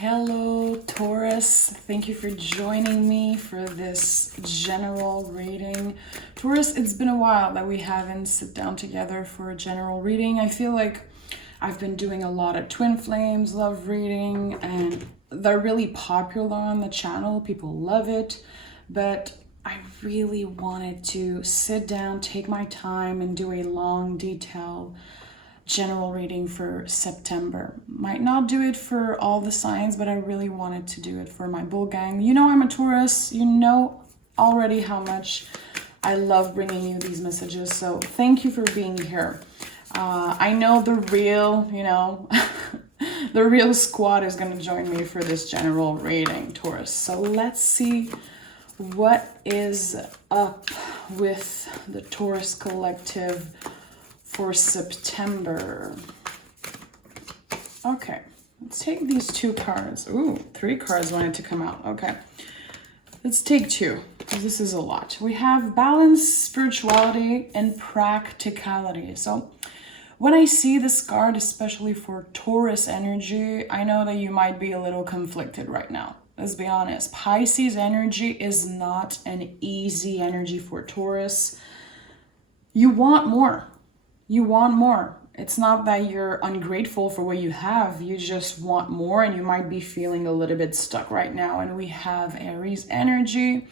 Hello, Taurus. Thank you for joining me for this general reading. Taurus, it's been a while that we haven't sit down together for a general reading. I feel like I've been doing a lot of twin flames, love reading, and they're really popular on the channel. People love it, but I really wanted to sit down, take my time, and do a long, detailed general reading for September. Might not do it for all the signs, but I really wanted to do it for my bull gang. You know I'm a Taurus. You know already how much I love bringing you these messages. So thank you for being here. I know the real, the real squad is going to join me for this general reading, Taurus. So let's see what is up with the Taurus collective for September. Okay, let's take these two cards. Ooh, 3 cards wanted to come out. Okay, let's take 2, because this is a lot. We have balance, spirituality, and practicality. So when I see this card, especially for Taurus energy, I know that you might be a little conflicted right now. Let's be honest. Pisces energy is not an easy energy for Taurus. You want more. You want more. It's not that you're ungrateful for what you have. You just want more, and you might be feeling a little bit stuck right now. And we have Aries energy,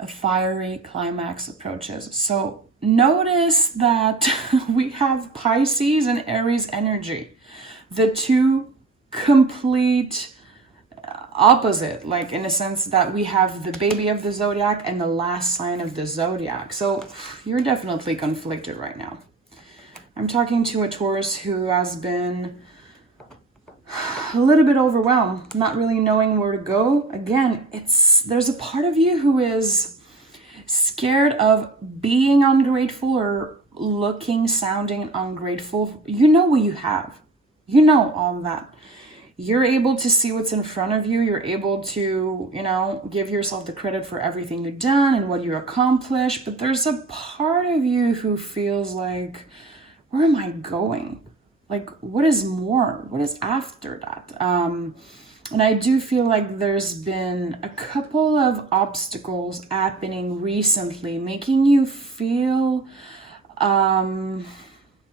a fiery climax approaches. So notice that we have Pisces and Aries energy, the two complete opposite, like in a sense that we have the baby of the zodiac and the last sign of the zodiac. So you're definitely conflicted right now. I'm talking to a Taurus who has been a little bit overwhelmed, not really knowing where to go. Again, there's a part of you who is scared of being ungrateful or looking, sounding ungrateful. You know what you have. You know all that. You're able to see what's in front of you. You're able to, give yourself the credit for everything you've done and what you accomplished. But there's a part of you who feels like, where am I going? Like, what is more? What is after that? And I do feel like there's been a couple of obstacles happening recently, making you feel,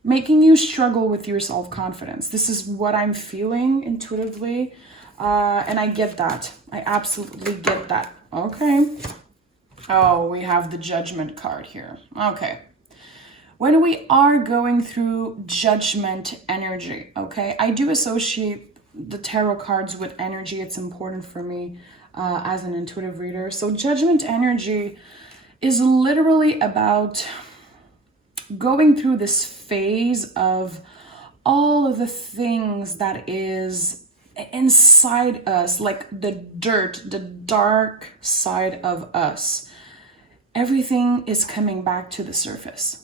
making you struggle with your self-confidence. This is what I'm feeling intuitively. And I get that. I absolutely get that. Okay. Oh, we have the Judgment card here. Okay. When we are going through Judgment energy, okay, I do associate the tarot cards with energy. It's important for me as an intuitive reader. So Judgment energy is literally about going through this phase of all of the things that is inside us, like the dirt, the dark side of us. Everything is coming back to the surface.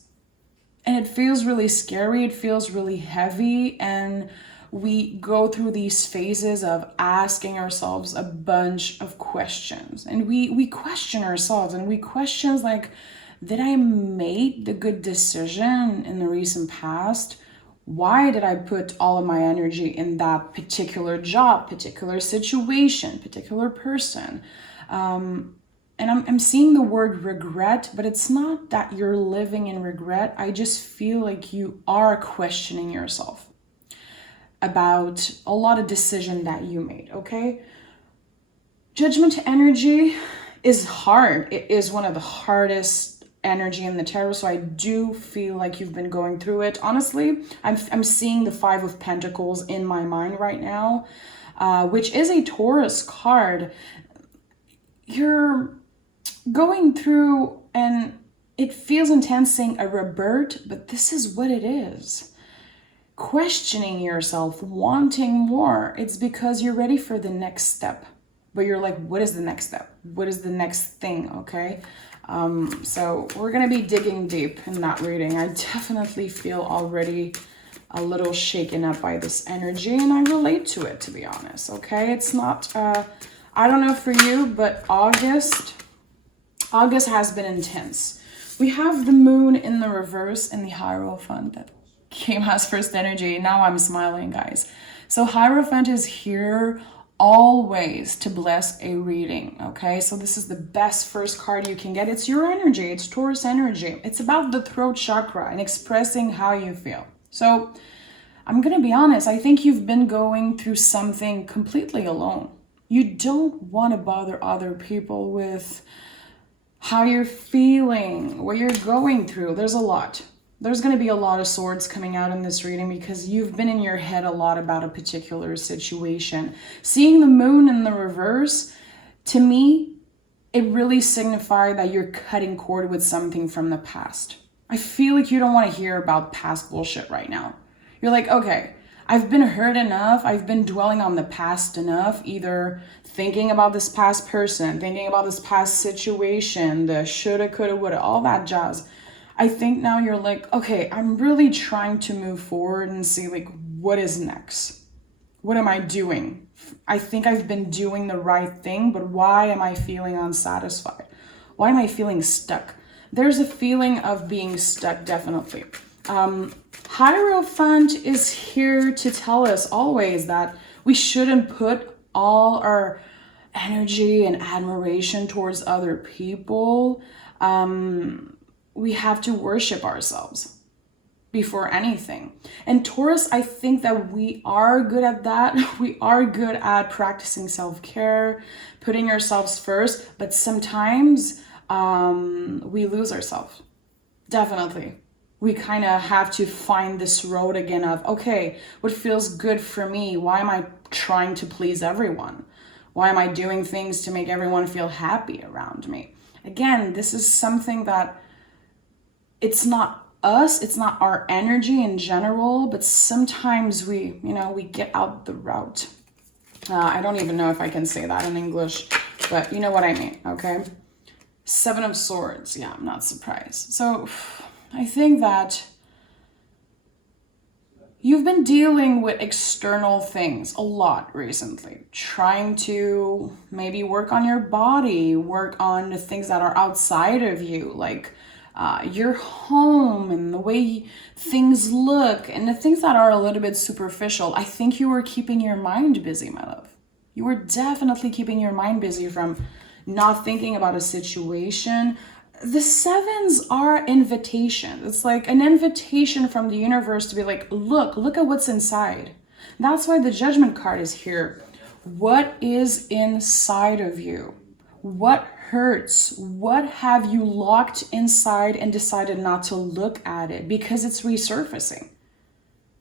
And it feels really scary, it feels really heavy, and we go through these phases of asking ourselves a bunch of questions. And we question ourselves, and we question like, did I make the good decision in the recent past? Why did I put all of my energy in that particular job, particular situation, particular person? And I'm seeing the word regret, but it's not that you're living in regret. I just feel like you are questioning yourself about a lot of decision that you made, okay? Judgment energy is hard. It is one of the hardest energy in the tarot, so I do feel like you've been going through it. Honestly, I'm seeing the 5 of Pentacles in my mind right now, which is a Taurus card. You're going through, and it feels intense saying a rebirth, but this is what it is. Questioning yourself, wanting more. It's because you're ready for the next step, but you're like, what is the next step? What is the next thing? Okay. So we're going to be digging deep in that reading. I definitely feel already a little shaken up by this energy, and I relate to it, to be honest. Okay. It's not, I don't know for you, but August has been intense. We have the moon in the reverse in the Hierophant that came as first energy. Now I'm smiling, guys. So Hierophant is here always to bless a reading, okay? So this is the best first card you can get. It's your energy. It's Taurus energy. It's about the throat chakra and expressing how you feel. So I'm going to be honest. I think you've been going through something completely alone. You don't want to bother other people with how you're feeling, what you're going through. There's a lot. There's going to be a lot of swords coming out in this reading because you've been in your head a lot about a particular situation. Seeing the moon in the reverse, to me, it really signified that you're cutting cord with something from the past. I feel like you don't want to hear about past bullshit right now. You're like, okay, I've been hurt enough. I've been dwelling on the past enough, either thinking about this past person, thinking about this past situation, the shoulda, coulda, woulda, all that jazz. I think now you're like, okay, I'm really trying to move forward and see like, what is next? What am I doing? I think I've been doing the right thing, but why am I feeling unsatisfied? Why am I feeling stuck? There's a feeling of being stuck, definitely. Hierophant is here to tell us always that we shouldn't put all our energy and admiration towards other people. We have to worship ourselves before anything. And Taurus, I think that we are good at that. We are good at practicing self-care, putting ourselves first, but sometimes we lose ourselves. Definitely. We kind of have to find this road again of, okay, what feels good for me? Why am I trying to please everyone? Why am I doing things to make everyone feel happy around me? Again, this is something that it's not us, it's not our energy in general, but sometimes we get out the route. I don't even know if I can say that in English, but you know what I mean, okay? Seven of Swords, yeah, I'm not surprised. So I think that you've been dealing with external things a lot recently, trying to maybe work on your body, work on the things that are outside of you, like your home and the way things look and the things that are a little bit superficial. I think you were keeping your mind busy, my love. You were definitely keeping your mind busy from not thinking about a situation. The sevens are invitations. It's like an invitation from the universe to be like, look at what's inside. That's why the Judgment card is here. What is inside of you? What hurts? What have you locked inside and decided not to look at it because it's resurfacing?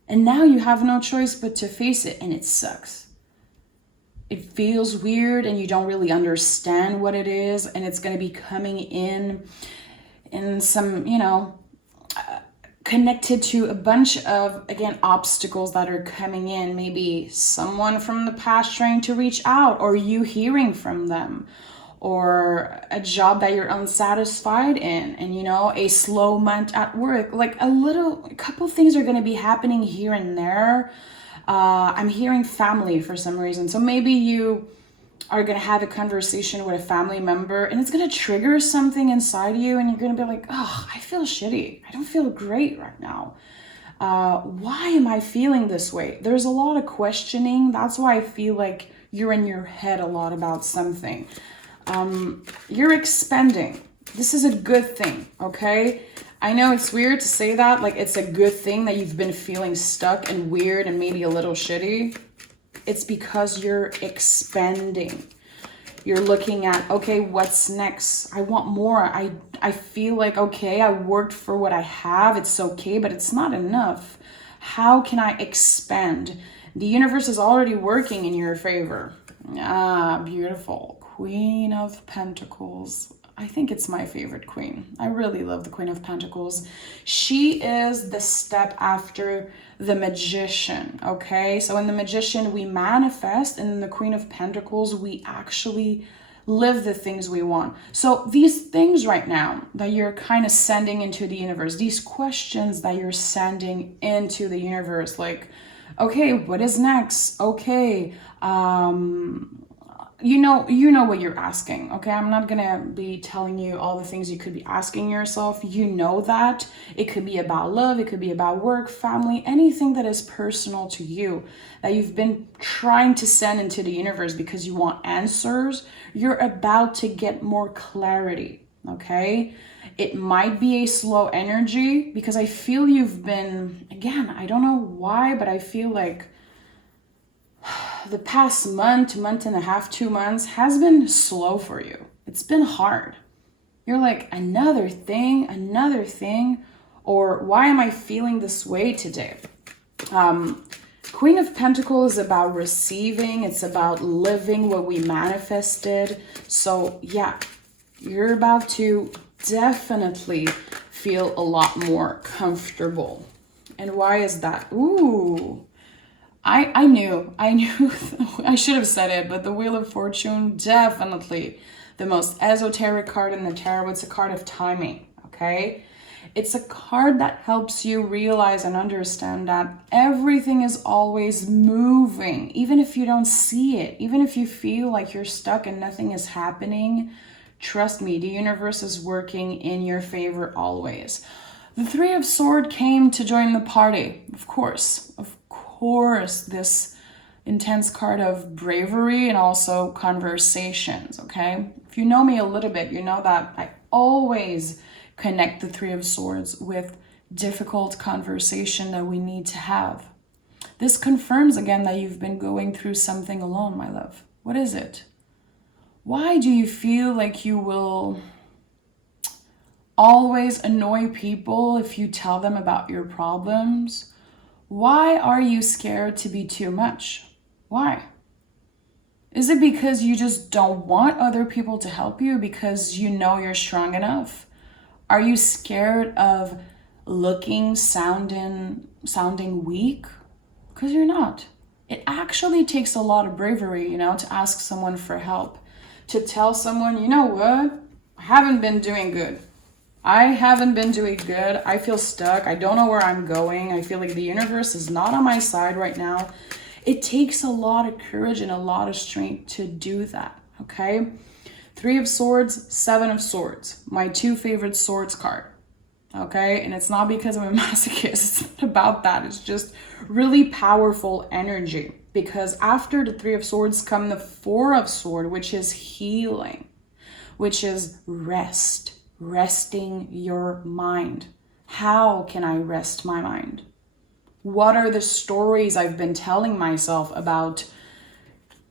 And now you have no choice but to face it, and it sucks. It feels weird and you don't really understand what it is, and it's going to be coming in some, connected to a bunch of, again, obstacles that are coming in. Maybe someone from the past trying to reach out, or you hearing from them, or a job that you're unsatisfied in, and a slow month at work. Like a couple things are going to be happening here and there. I'm hearing family for some reason. So maybe you are going to have a conversation with a family member and it's going to trigger something inside you, and you're going to be like, oh, I feel shitty. I don't feel great right now. Why am I feeling this way? There's a lot of questioning. That's why I feel like you're in your head a lot about something. You're expanding. This is a good thing, okay? I know it's weird to say that, like it's a good thing that you've been feeling stuck and weird and maybe a little shitty. It's because you're expanding. You're looking at, okay, what's next? I want more. I feel like, okay, I worked for what I have. It's okay, but it's not enough. How can I expand? The universe is already working in your favor. Ah, beautiful. Queen of Pentacles. I think it's my favorite queen. I really love the Queen of Pentacles. She is the step after the Magician, okay? So in the Magician, we manifest, and in the Queen of Pentacles, we actually live the things we want. So these things right now that you're kind of sending into the universe, these questions that you're sending into the universe, like, okay, what is next? Okay, you know what you're asking, okay? I'm not gonna be telling you all the things you could be asking yourself. You know that. It could be about love, it could be about work, family, anything that is personal to you that you've been trying to send into the universe because you want answers. You're about to get more clarity, okay? It might be a slow energy because I feel you've been, again, I don't know why, but I feel like the past month and a half, 2 months has been slow for you. It's been hard. You're like, another thing, or why am I feeling this way today? Queen of Pentacles is about receiving. It's about living what we manifested. So yeah, you're about to definitely feel a lot more comfortable. And why is that? Ooh, I knew, I should have said it, but the Wheel of Fortune, definitely the most esoteric card in the tarot. It's a card of timing, okay? It's a card that helps you realize and understand that everything is always moving, even if you don't see it, even if you feel like you're stuck and nothing is happening. Trust me, the universe is working in your favor always. The Three of Swords came to join the party, of course, this intense card of bravery and also conversations, okay? If you know me a little bit, you know that I always connect the Three of Swords with difficult conversation that we need to have. This confirms again that you've been going through something alone, my love. What is it? Why do you feel like you will always annoy people if you tell them about your problems? Why are you scared to be too much? Why? Is it because you just don't want other people to help you because you know you're strong enough? Are you scared of sounding weak? Because you're not. It actually takes a lot of bravery, to ask someone for help. To tell someone, you know what? I haven't been doing good. I feel stuck. I don't know where I'm going. I feel like the universe is not on my side right now. It takes a lot of courage and a lot of strength to do that, okay? Three of Swords, Seven of Swords. My two favorite swords card, okay? And it's not because I'm a masochist. It's not about that. It's just really powerful energy. Because after the Three of Swords come the Four of Swords, which is healing, which is resting your mind. How can I rest my mind? What are the stories I've been telling myself about,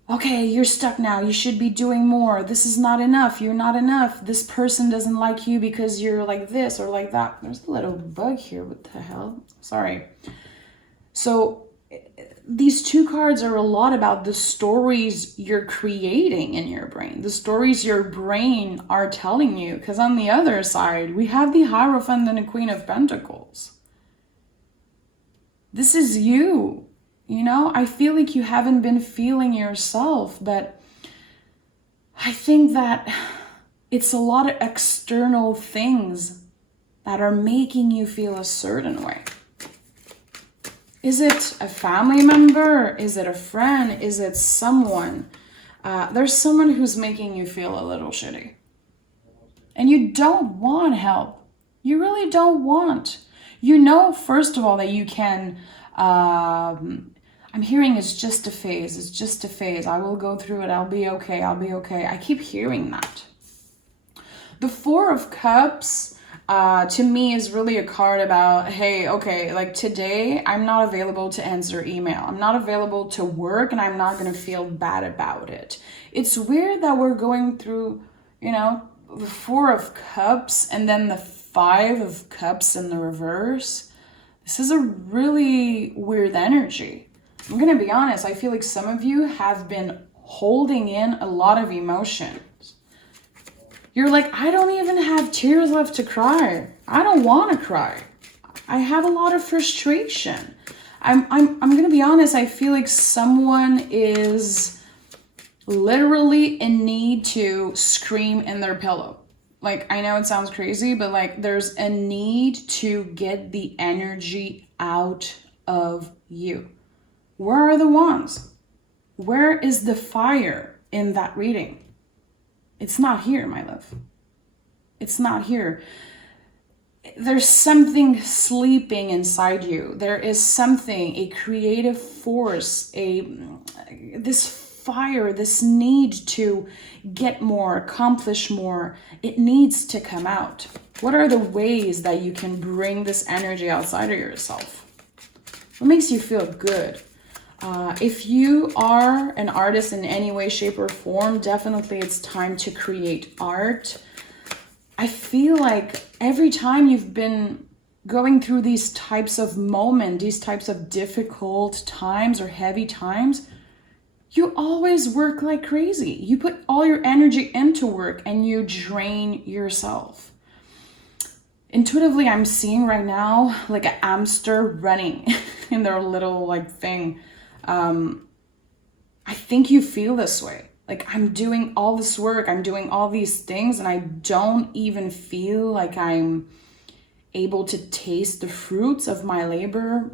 okay, you're stuck now, you should be doing more, this is not enough, you're not enough, this person doesn't like you because you're like this or like that. There's a little bug here, what the hell? Sorry. So these two cards are a lot about the stories you're creating in your brain, the stories your brain are telling you. Because on the other side, we have the Hierophant and the Queen of Pentacles. This is you, I feel like you haven't been feeling yourself, but I think that it's a lot of external things that are making you feel a certain way. Is it a family member? Is it a friend? Is it someone? There's someone who's making you feel a little shitty. And you don't want help. You really don't want. First of all, that you can, I'm hearing it's just a phase. It's just a phase. I will go through it. I'll be okay. I keep hearing that. The Four of Cups, to me, is really a card about, hey, okay, like today I'm not available to answer email. I'm not available to work, and I'm not going to feel bad about it. It's weird that we're going through, the Four of Cups and then the Five of Cups in the reverse. This is a really weird energy. I'm going to be honest. I feel like some of you have been holding in a lot of emotions. You're like, I don't even have tears left to cry. I don't want to cry. I have a lot of frustration. I'm going to be honest. I feel like someone is literally in need to scream in their pillow. Like, I know it sounds crazy, but like there's a need to get the energy out of you. Where are the wands? Where is the fire in that reading. It's not here, my love. It's not here. There's something sleeping inside you. There is something, a creative force, this fire, this need to get more, accomplish more. It needs to come out. What are the ways that you can bring this energy outside of yourself? What makes you feel good? If you are an artist in any way, shape, or form, definitely it's time to create art. I feel like every time you've been going through these types of moments, these types of difficult times or heavy times, you always work like crazy. You put all your energy into work and you drain yourself. Intuitively, I'm seeing right now like a hamster running in their little like thing. I think you feel this way. Like, I'm doing all this work, I'm doing all these things, and I don't even feel like I'm able to taste the fruits of my labor.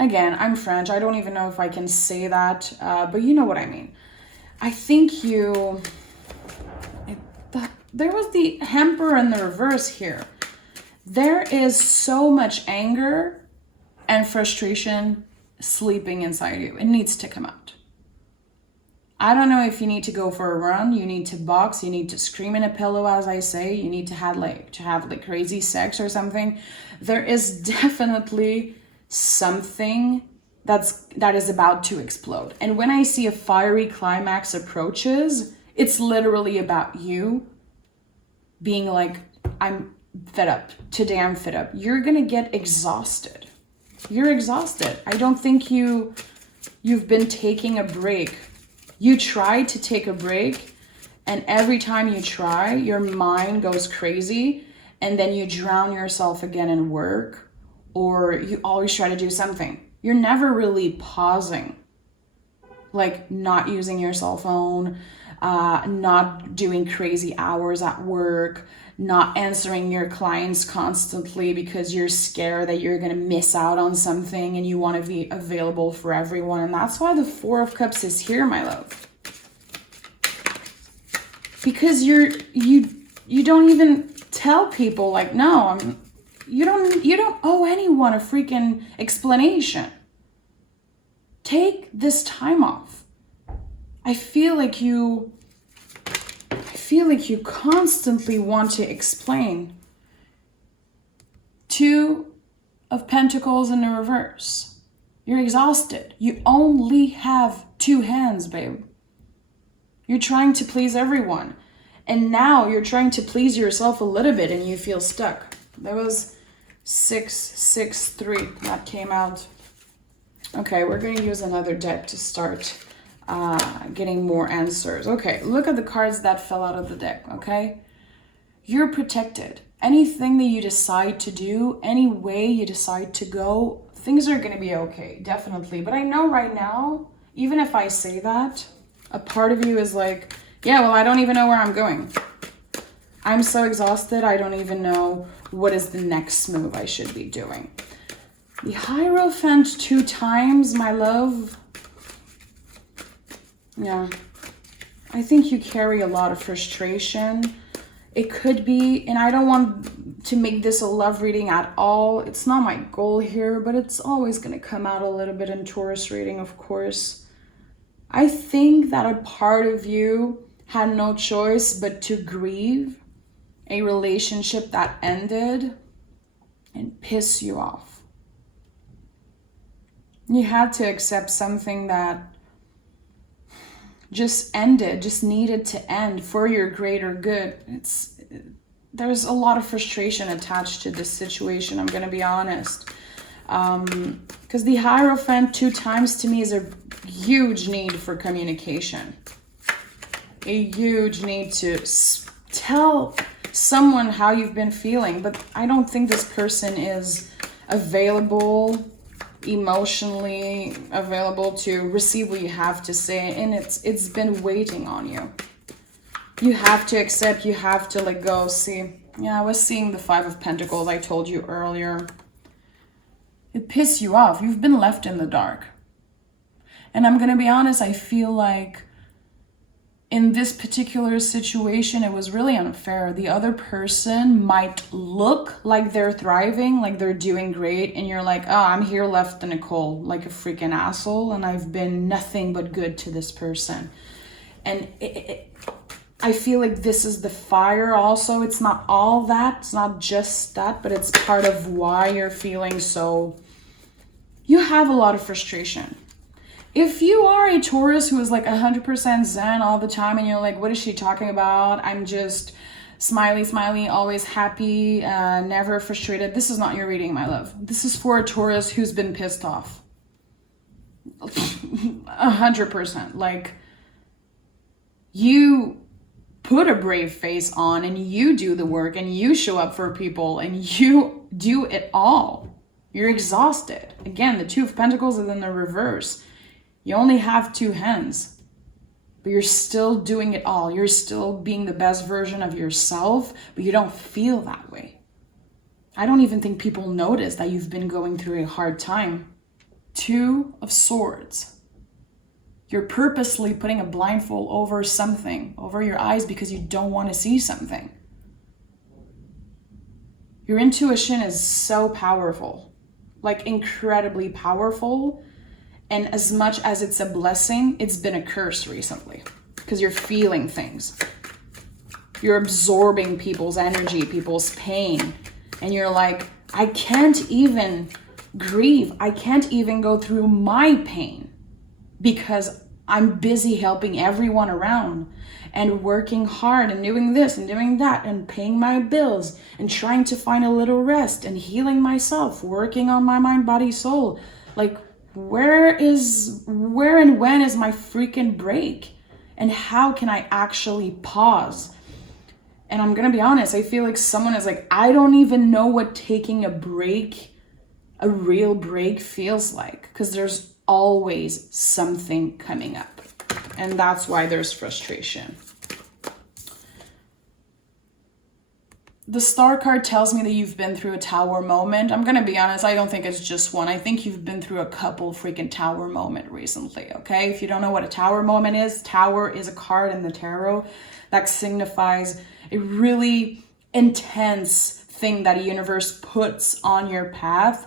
Again, I'm French. I don't even know if I can say that, but you know what I mean. I think there was the hamper in the reverse here. There is so much anger and frustration sleeping inside you. It needs to come out. I don't know if you need to go for a run, you need to box, you need to scream in a pillow, as I say, you need to have like crazy sex or something. There is definitely something that is about to explode. And when I see a fiery climax approaches, it's literally about you being like, I'm fed up. Today I'm fed up. You're gonna get exhausted. You're exhausted. I don't think you've been taking a break. You try to take a break, and every time you try, your mind goes crazy, and then you drown yourself again in work, or you always try to do something. You're never really pausing, like not using your cell phone, not doing crazy hours at work, not answering your clients constantly because you're scared that you're going to miss out on something and you want to be available for everyone. And that's why the Four of Cups is here, my love. Because you don't even tell people like, no, you don't owe anyone a freaking explanation. Take this time off. I feel like you constantly want to explain. Two of Pentacles in the reverse. You're exhausted. You only have two hands, babe. You're trying to please everyone. And now you're trying to please yourself a little bit and you feel stuck. That was 663 that came out. Okay, we're going to use another deck to start getting more answers. Okay, look at the cards that fell out of the deck, okay? You're protected. Anything that you decide to do, any way you decide to go, things are going to be okay, definitely. But I know right now, even if I say that, a part of you is like, yeah, well, I don't even know where I'm going. I'm so exhausted, I don't even know what is the next move I should be doing. The Hierophant 2 times, my love. Yeah, I think you carry a lot of frustration. It could be, and I don't want to make this a love reading at all. It's not my goal here, but it's always going to come out a little bit in Taurus reading, of course. I think that a part of you had no choice but to grieve a relationship that ended and piss you off. You had to accept something that just ended, just needed to end for your greater good. There's a lot of frustration attached to this situation, I'm going to be honest. Because the Hierophant 2 times to me is a huge need for communication. A huge need to tell someone how you've been feeling, but I don't think this person is available, emotionally available to receive what you have to say, and it's been waiting on you. You have to accept, you have to let go. See, yeah, I was seeing the 5 of Pentacles I told you earlier. It pissed you off. You've been left in the dark. And I'm gonna be honest, I feel like in this particular situation, it was really unfair. The other person might look like they're thriving, like they're doing great, and you're like, oh, I'm here left in a cold, like a freaking asshole, and I've been nothing but good to this person. And I feel like this is the fire also. It's not all that, it's not just that, but it's part of why you're feeling so, you have a lot of frustration. If you are a Taurus who is like 100% zen all the time and you're like, what is she talking about? I'm just smiley, smiley, always happy, never frustrated. This is not your reading, my love. This is for a Taurus who's been pissed off. 100%. Like, you put a brave face on and you do the work and you show up for people and you do it all. You're exhausted. Again, the Two of Pentacles is in the reverse. You only have two hands, but you're still doing it all. You're still being the best version of yourself, but you don't feel that way. I don't even think people notice that you've been going through a hard time. Two of Swords. You're purposely putting a blindfold over something, over your eyes, because you don't want to see something. Your intuition is so powerful, like incredibly powerful. And as much as it's a blessing, it's been a curse recently because you're feeling things. You're absorbing people's energy, people's pain. And you're like, I can't even grieve. I can't even go through my pain because I'm busy helping everyone around and working hard and doing this and doing that and paying my bills and trying to find a little rest and healing myself, working on my mind, body, soul. Like, where and when is my freaking break? And how can I actually pause? And I'm gonna be honest, I feel like someone is like, I don't even know what taking a break, a real break, feels like, because there's always something coming up. And that's why there's frustration. The Star card tells me that you've been through a tower moment. I'm gonna be honest, I don't think it's just one. I think you've been through a couple freaking tower moment recently, okay? If you don't know what a tower moment is, tower is a card in the tarot that signifies a really intense thing that a universe puts on your path.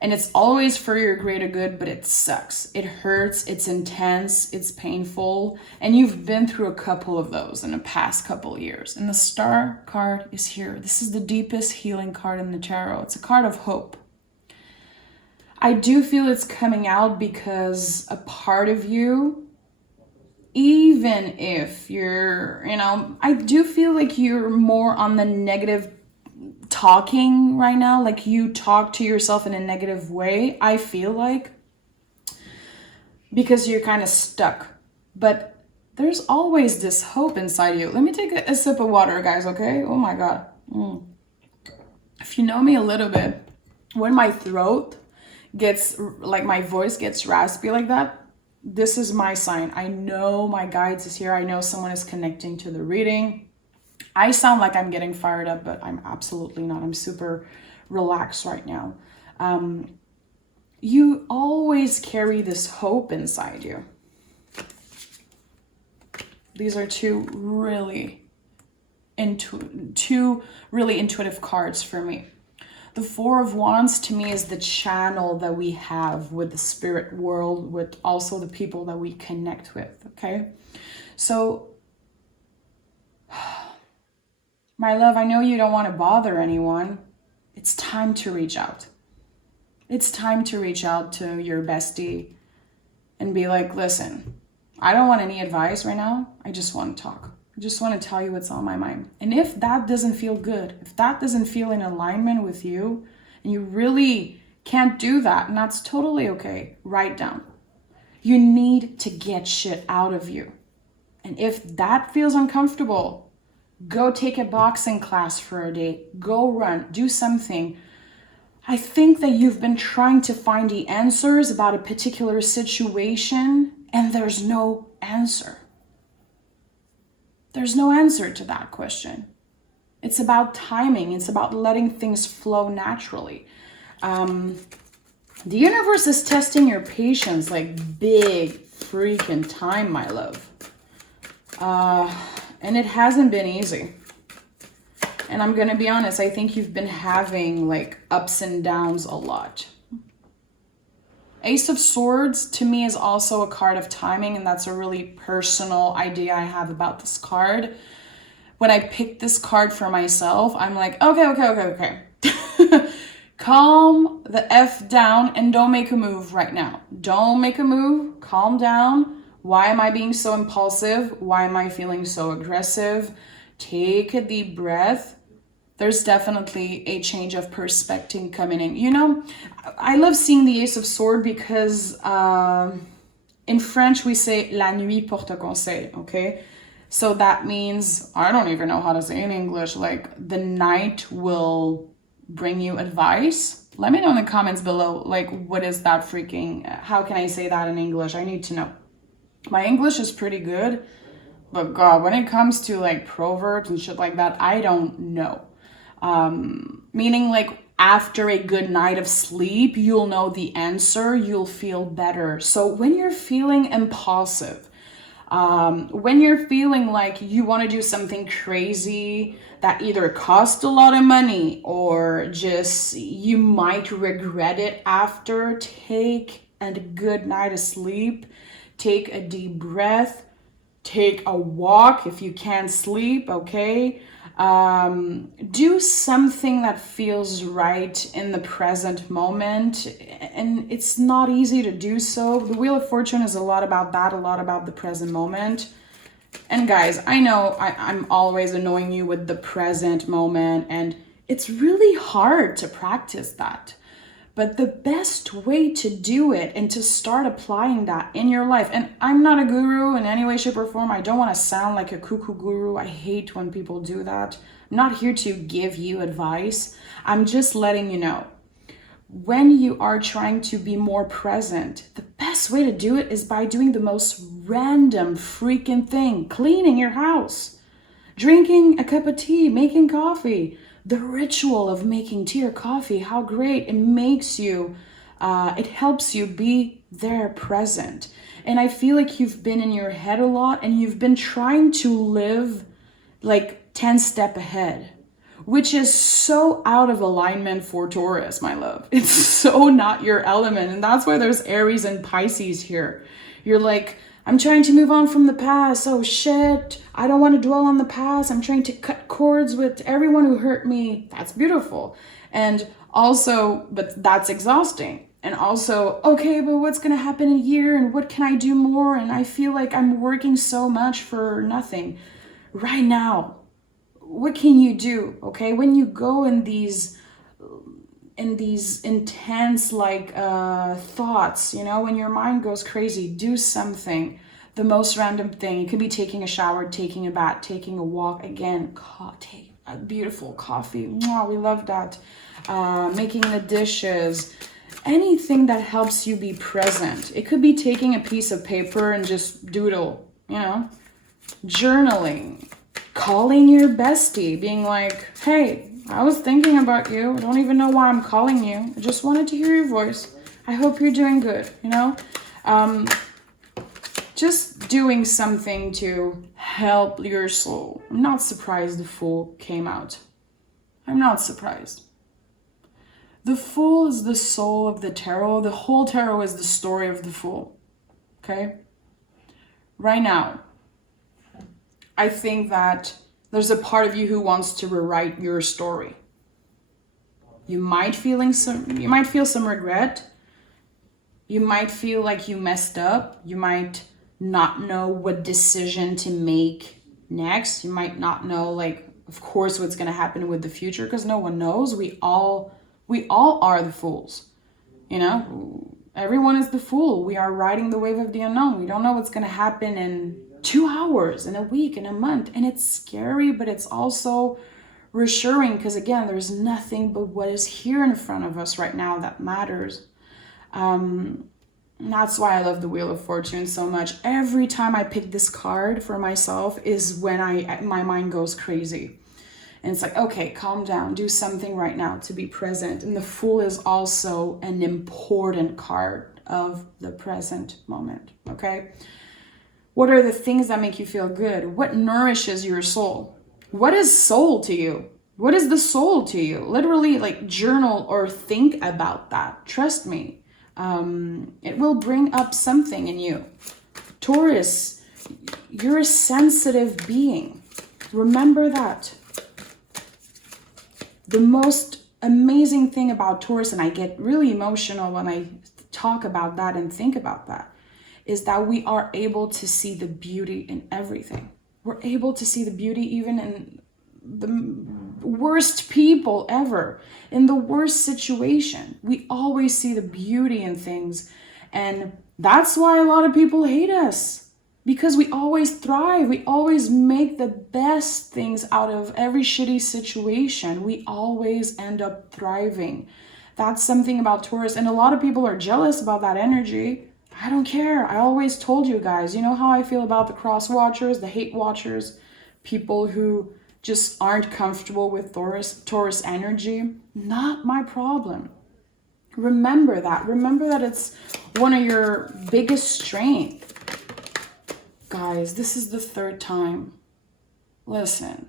And it's always for your greater good, but it sucks. It hurts, it's intense, it's painful. And you've been through a couple of those in the past couple of years. And the Star card is here. This is the deepest healing card in the tarot. It's a card of hope. I do feel it's coming out because a part of you, even if you're, I do feel like you're more on the negative talking right now, like you talk to yourself in a negative way, I feel like, because you're kind of stuck. But there's always this hope inside you. Let me take a sip of water, guys, okay? Oh my God. If you know me a little bit, when my throat gets, like my voice gets raspy like that, this is my sign. I know my guides is here. I know someone is connecting to the reading. I sound like I'm getting fired up, but I'm absolutely not. I'm super relaxed right now. You always carry this hope inside you. These are two really intuitive cards for me. The Four of Wands to me is the channel that we have with the spirit world, with also the people that we connect with, okay? So, my love, I know you don't want to bother anyone. It's time to reach out. It's time to reach out to your bestie and be like, listen, I don't want any advice right now. I just want to talk. I just want to tell you what's on my mind. And if that doesn't feel good, if that doesn't feel in alignment with you, and you really can't do that, and that's totally okay, write down. You need to get shit out of you. And if that feels uncomfortable, go take a boxing class for a day. Go run, do something. I think that you've been trying to find the answers about a particular situation, and there's no answer. There's no answer to that question. It's about timing. It's about letting things flow naturally. The universe is testing your patience like big freaking time, my love. And it hasn't been easy. And I'm gonna be honest, I think you've been having like ups and downs a lot. Ace of Swords to me is also a card of timing, and that's a really personal idea I have about this card. When I picked this card for myself, I'm like, okay. Calm the F down and don't make a move right now. Don't make a move, calm down. Why am I being so impulsive? Why am I feeling so aggressive? Take a deep breath. There's definitely a change of perspective coming in. You know, I love seeing the Ace of Swords because in French we say la nuit porte conseil, okay? So that means, I don't even know how to say in English, like the night will bring you advice. Let me know in the comments below, like what is that freaking, how can I say that in English? I need to know. My English is pretty good, but God, when it comes to like proverbs and shit like that, I don't know. Meaning like after a good night of sleep, you'll know the answer, you'll feel better. So when you're feeling impulsive, when you're feeling like you want to do something crazy that either costs a lot of money or just you might regret it after, take a good night of sleep, take a deep breath, take a walk if you can't sleep, okay? Do something that feels right in the present moment, and it's not easy to do so. The Wheel of Fortune is a lot about that, a lot about the present moment. And guys, I know I'm always annoying you with the present moment, and it's really hard to practice that. But the best way to do it and to start applying that in your life, and I'm not a guru in any way, shape, or form. I don't want to sound like a cuckoo guru. I hate when people do that. I'm not here to give you advice. I'm just letting you know. When you are trying to be more present, the best way to do it is by doing the most random freaking thing. Cleaning your house, drinking a cup of tea, making coffee. The ritual of making tea or coffee, how great it makes you, it helps you be there present. And I feel like you've been in your head a lot and you've been trying to live like 10 steps ahead, which is so out of alignment for Taurus, my love. It's so not your element. And that's why there's Aries and Pisces here. You're like, I'm trying to move on from the past. Oh shit, I don't want to dwell on the past. I'm trying to cut cords with everyone who hurt me. That's beautiful. And also, but that's exhausting. And also, okay, but what's going to happen in a year and what can I do more? And I feel like I'm working so much for nothing. Right now, what can you do? Okay, when you go in these intense like thoughts, you know, when your mind goes crazy, do something. The most random thing. It could be taking a shower, taking a bath, taking a walk. Again, take a beautiful coffee. Mwah, we love that. Making the dishes. Anything that helps you be present. It could be taking a piece of paper and just doodle, you know. Journaling. Calling your bestie. Being like, hey, I was thinking about you. I don't even know why I'm calling you. I just wanted to hear your voice. I hope you're doing good, you know? Just doing something to help your soul. I'm not surprised the Fool came out. I'm not surprised. The Fool is the soul of the tarot. The whole tarot is the story of the Fool. Okay? Right now, I think that there's a part of you who wants to rewrite your story. You might feel some regret. You might feel like you messed up. You might not know what decision to make next. You might not know, like, of course, what's going to happen with the future, because no one knows. We all are the fools. You know, everyone is the fool. We are riding the wave of the unknown. We don't know what's going to happen in 2 hours, in a week, in a month. And it's scary, but it's also reassuring because, again, there's nothing but what is here in front of us right now that matters. That's why I love the Wheel of Fortune so much. Every time I pick this card for myself is when my mind goes crazy. And it's like, okay, calm down, do something right now to be present. And the Fool is also an important card of the present moment, okay? What are the things that make you feel good? What nourishes your soul? What is soul to you? What is the soul to you? Literally, like, journal or think about that. Trust me. It will bring up something in you. Taurus, you're a sensitive being. Remember that. The most amazing thing about Taurus, and I get really emotional when I talk about that and think about that, is that we are able to see the beauty in everything. We're able to see the beauty even in the worst people ever, in the worst situation. We always see the beauty in things. And that's why a lot of people hate us, because we always thrive. We always make the best things out of every shitty situation. We always end up thriving. That's something about Taurus. And a lot of people are jealous about that energy. I don't care. I always told you guys, you know how I feel about the cross watchers, the hate watchers, people who just aren't comfortable with Taurus energy. Not my problem. Remember that. Remember that it's one of your biggest strengths. Guys, this is the third time. Listen.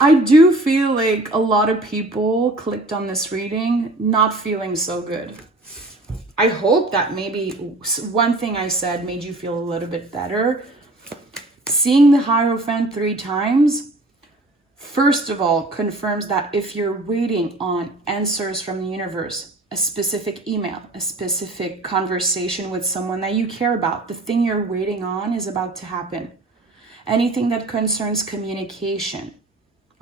I do feel like a lot of people clicked on this reading not feeling so good. I hope that maybe one thing I said made you feel a little bit better. Seeing the Hierophant 3 times, first of all, confirms that if you're waiting on answers from the universe, a specific email, a specific conversation with someone that you care about, the thing you're waiting on is about to happen. Anything that concerns communication,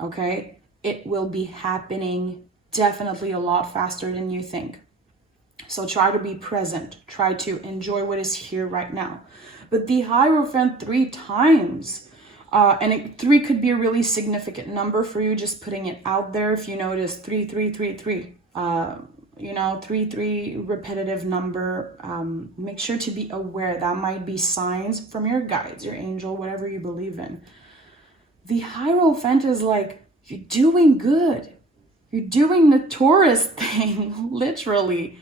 okay, it will be happening definitely a lot faster than you think. So try to be present. Try to enjoy what is here right now. But the Hierophant 3 times, and 3 could be a really significant number for you, just putting it out there. If you notice 3333, 3 repetitive number, make sure to be aware that might be signs from your guides, your angel, whatever you believe in. The Hierophant is like, you're doing good. You're doing the Taurus thing, literally.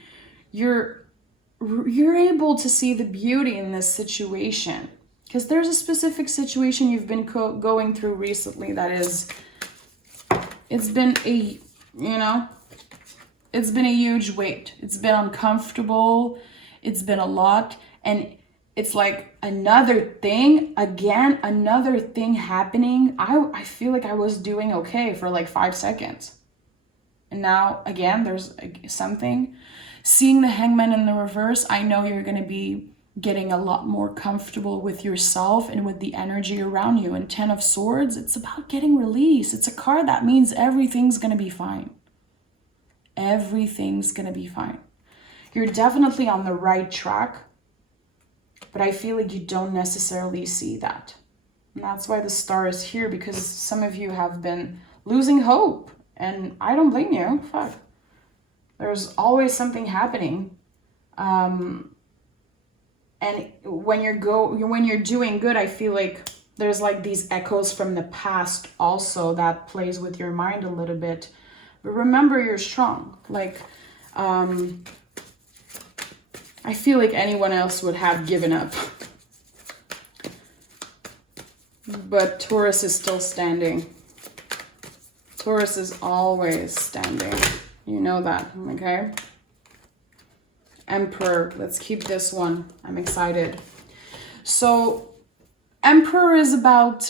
You're able to see the beauty in this situation, because there's a specific situation you've been going through recently that is, it's been a huge weight. It's been uncomfortable. It's been a lot. And it's like another thing happening. I feel like I was doing okay for like 5 seconds. And now, again, there's something. Seeing the Hangman in the reverse, I know you're going to be getting a lot more comfortable with yourself and with the energy around you. And 10 of Swords, it's about getting release. It's a card that means everything's going to be fine. Everything's going to be fine. You're definitely on the right track, but I feel like you don't necessarily see that. And that's why the star is here, because some of you have been losing hope. And I don't blame you. Fuck. There's always something happening. And when you're doing good, I feel like there's like these echoes from the past also that plays with your mind a little bit. But remember, you're strong. Like, I feel like anyone else would have given up. But Taurus is still standing. Taurus is always standing. You know that, okay? Emperor, let's keep this one. I'm excited. So, Emperor is about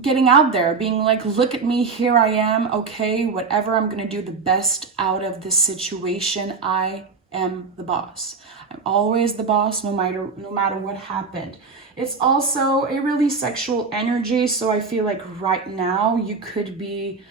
getting out there, being like, look at me, here I am, okay, whatever, I'm gonna do the best out of this situation. I am the boss. I'm always the boss, no matter what happened. It's also a really sexual energy, so I feel like right now you could be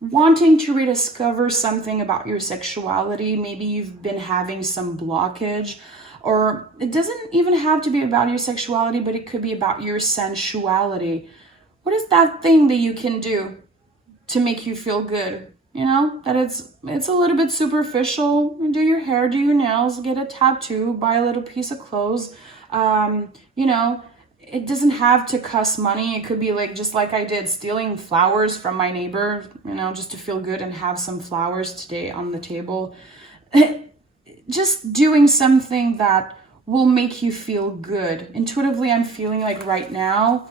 wanting to rediscover something about your sexuality. Maybe you've been having some blockage, or it doesn't even have to be about your sexuality, but it could be about your sensuality. What is that thing that you can do to make you feel good? You know, that it's a little bit superficial. Do your hair, do your nails, get a tattoo, buy a little piece of clothes. It doesn't have to cost money. It could be like, just like I did, stealing flowers from my neighbor, just to feel good and have some flowers today on the table. just doing something that will make you feel good. Intuitively, I'm feeling like right now,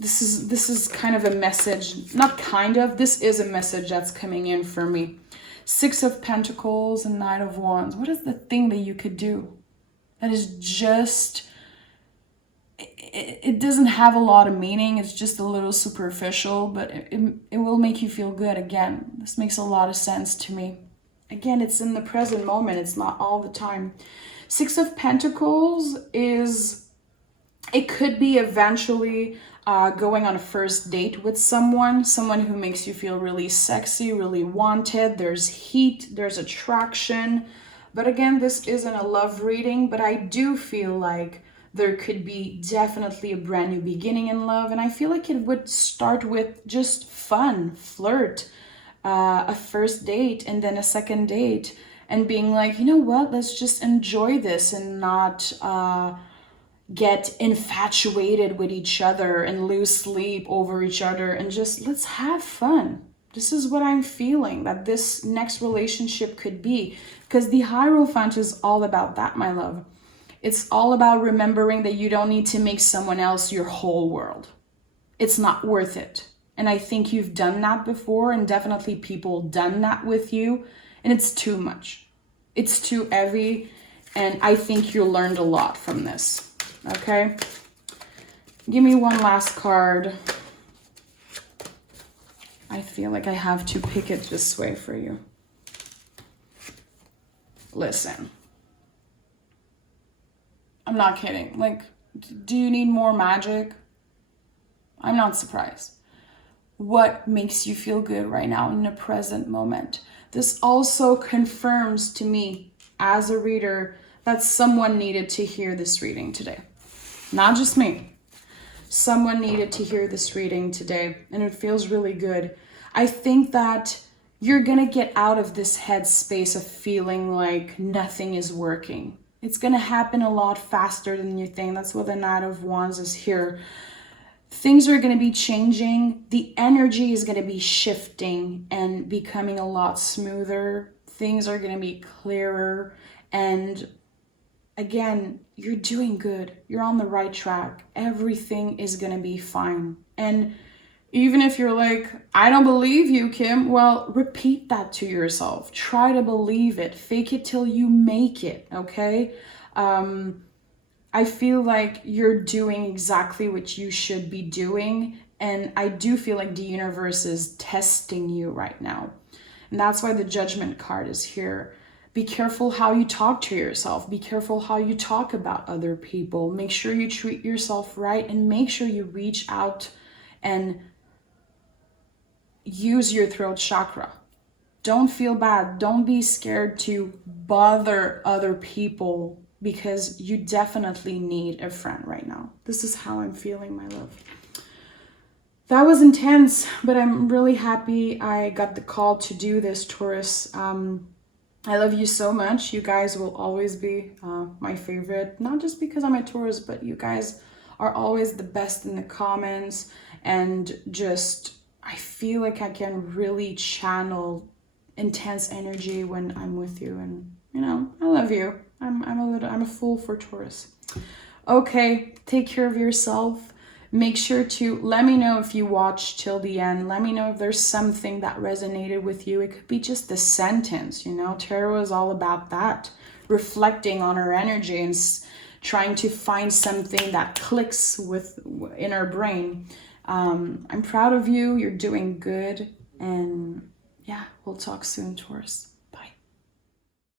this is kind of a message, not kind of, this is a message that's coming in for me. Six of Pentacles and Knight of Wands. What is the thing that you could do that is just, it doesn't have a lot of meaning. It's just a little superficial, but it will make you feel good. Again, this makes a lot of sense to me. Again, it's in the present moment. It's not all the time. Six of Pentacles is, it could be eventually going on a first date with someone who makes you feel really sexy, really wanted. There's heat, there's attraction. But again, this isn't a love reading, but I do feel like there could be definitely a brand new beginning in love. And I feel like it would start with just fun, flirt, a first date and then a second date, and being like, you know what, let's just enjoy this and not get infatuated with each other and lose sleep over each other, and just let's have fun. This is what I'm feeling that this next relationship could be, because the Hierophant is all about that, my love. It's all about remembering that you don't need to make someone else your whole world. It's not worth it. And I think you've done that before, and definitely people done that with you, and it's too much. It's too heavy, and I think you learned a lot from this. Okay? Give me one last card. I feel like I have to pick it this way for you. Listen. I'm not kidding. Like, do you need more magic? I'm not surprised. What makes you feel good right now in the present moment? This also confirms to me as a reader that someone needed to hear this reading today. Not just me. Someone needed to hear this reading today, and it feels really good. I think that you're gonna get out of this headspace of feeling like nothing is working. It's gonna happen a lot faster than you think. That's what the Knight of Wands is here. Things are going to be changing. The energy is going to be shifting and becoming a lot smoother. Things are going to be clearer. And again, you're doing good. You're on the right track. Everything is going to be fine. And even if you're like, I don't believe you, Kim, well, repeat that to yourself. Try to believe it. Fake it till you make it, okay? I feel like you're doing exactly what you should be doing. And I do feel like the universe is testing you right now. And that's why the Judgment card is here. Be careful how you talk to yourself. Be careful how you talk about other people. Make sure you treat yourself right, and make sure you reach out and use your throat chakra. Don't feel bad. Don't be scared to bother other people, because you definitely need a friend right now. This is how I'm feeling, my love. That was intense, but I'm really happy I got the call to do this, Taurus. I love you so much. You guys will always be my favorite, not just because I'm a Taurus, but you guys are always the best in the comments, and just, I feel like I can really channel intense energy when I'm with you, and you know, I love you. I'm a fool for Taurus. Okay, take care of yourself. Make sure to let me know if you watched till the end. Let me know if there's something that resonated with you. It could be just a sentence, you know. Tarot is all about that, reflecting on our energy and trying to find something that clicks in our brain. I'm proud of you. You're doing good, and yeah, we'll talk soon, Taurus.